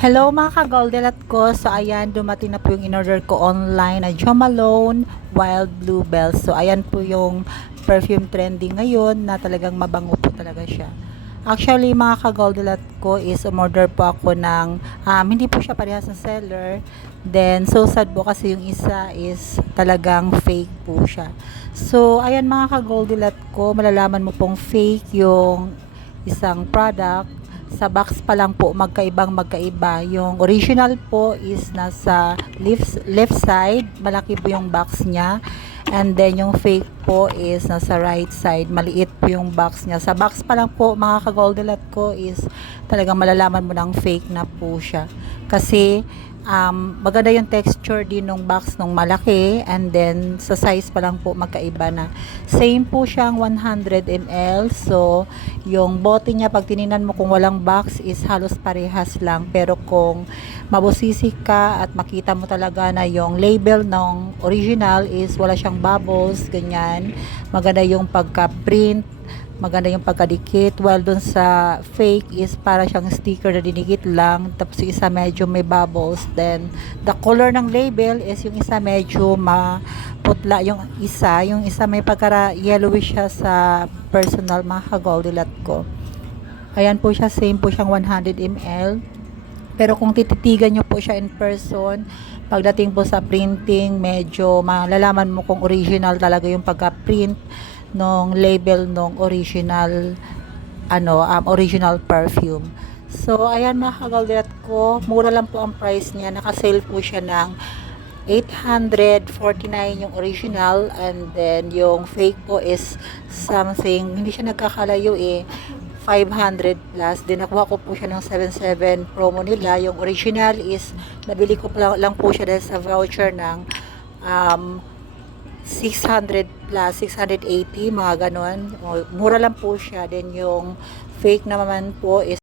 Hello mga ka-Goldelat ko. So ayan, dumating na po yung in-order ko online na Jo Malone Wild Bluebell. So ayan po yung perfume trending ngayon na talagang mabango po talaga siya. Actually mga ka-Goldelat ko is umorder po ako ng hindi po siya parehas ng seller. Then so sad po kasi yung isa is talagang fake po siya. So ayan mga ka-Goldelat ko, malalaman mo pong fake yung isang product sa box pa lang po magkaiba. Yung original po is nasa left side, malaki po yung box niya. And then yung fake po is nasa right side, maliit po yung box niya. Sa box pa lang po mga ka-Goldelat ko is talagang malalaman mo ng fake na po siya. Kasi maganda yung texture din ng box nung malaki, and then sa size pa lang po magkaiba na. Same po siyang 100 ml. So yung bote niya pag tiningnan mo kung walang box is halos parehas lang, pero kung mabusisi ka at makita mo talaga na yung label ng original is wala siyang bubbles, ganyan, maganda yung pagka-print, maganda yung pagkadikit, while dun sa fake is para siyang sticker na dinikit lang, tapos yung isa medyo may bubbles. Then the color ng label is yung isa medyo maputla, yung isa may pagka yellowish siya sa personal mga ka-Goldelat ko. Ayan po siya, same po siyang 100 ml. Pero kung tititigan nyo po siya in person, pagdating po sa printing, medyo malalaman mo kung original talaga yung pagka-print nung label nung original original perfume. So ayan mga ka-Goldelat ko, mura lang po ang price niya. Naka-sale po siya ng 849 yung original, and then yung fake po is something, hindi siya nagkakalayo 500 plus. Din nakuha ko po siya ng 77 promo nila. Yung original is nabili ko lang po siya dahil sa voucher ng 600 plus, 680, mga ganon. Mura lang po siya. Then yung fake naman po is